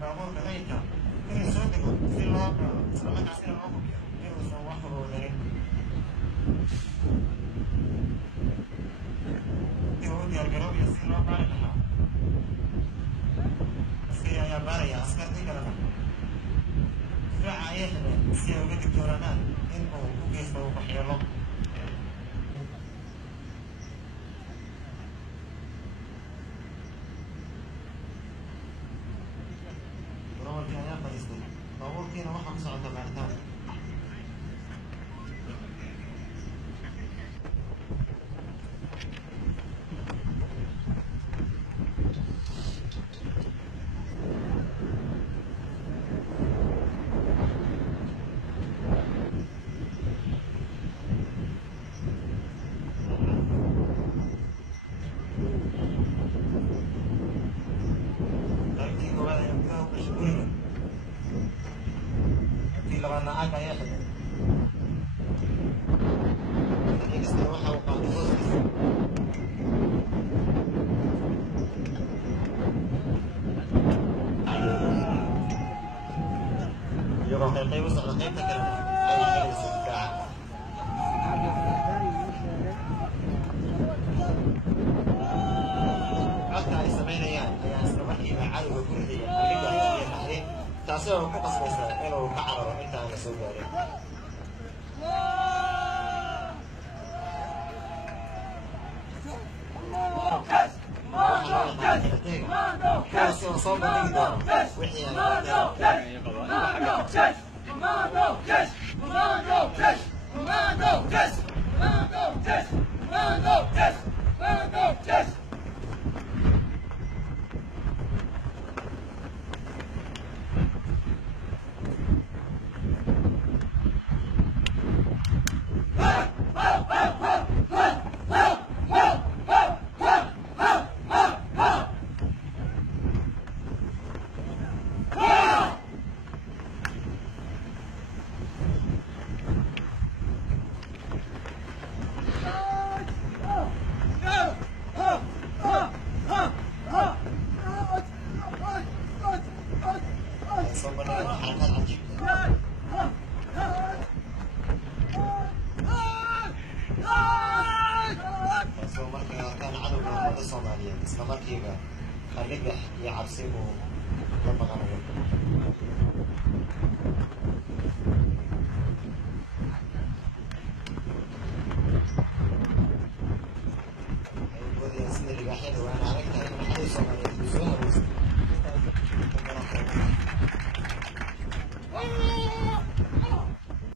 baabuurka rayidka inuu soo dego si loo galo islamarkaasina loo hubiyo inuusan wax hubowdanin si uu u diyaargaroobayo si loo baari lahaa askari ayaa baaraya askartii kalena difaaca ayay xidheen si ay uga digtoonaadaan in uu u geysto waxyeelo darawalkii ayaa fadhiistay baabuurkiina waxaa ku socota baaritaan labaadna aagga ayaa xidhay inkastana waxa uu qaaday hooskiisa iyagoo qayb u socda qaybta kalena ay xidhaysa difaaca codka ay samaynayaan ayaa isla markiiba cadowga ku ridaya argagax iyo naxdin taasi oo ku qasbaysa inuu ka cararo inta aan la soo gaarin kuwaasi oo soo bandhigi doono wixii ay qaadeen isla markiiba argagax iyo cabsi uu la baqanayo ay boodayaan sida dhagaxyada waana aragtahay in maxay Soomaaliyeed uu soo haweysto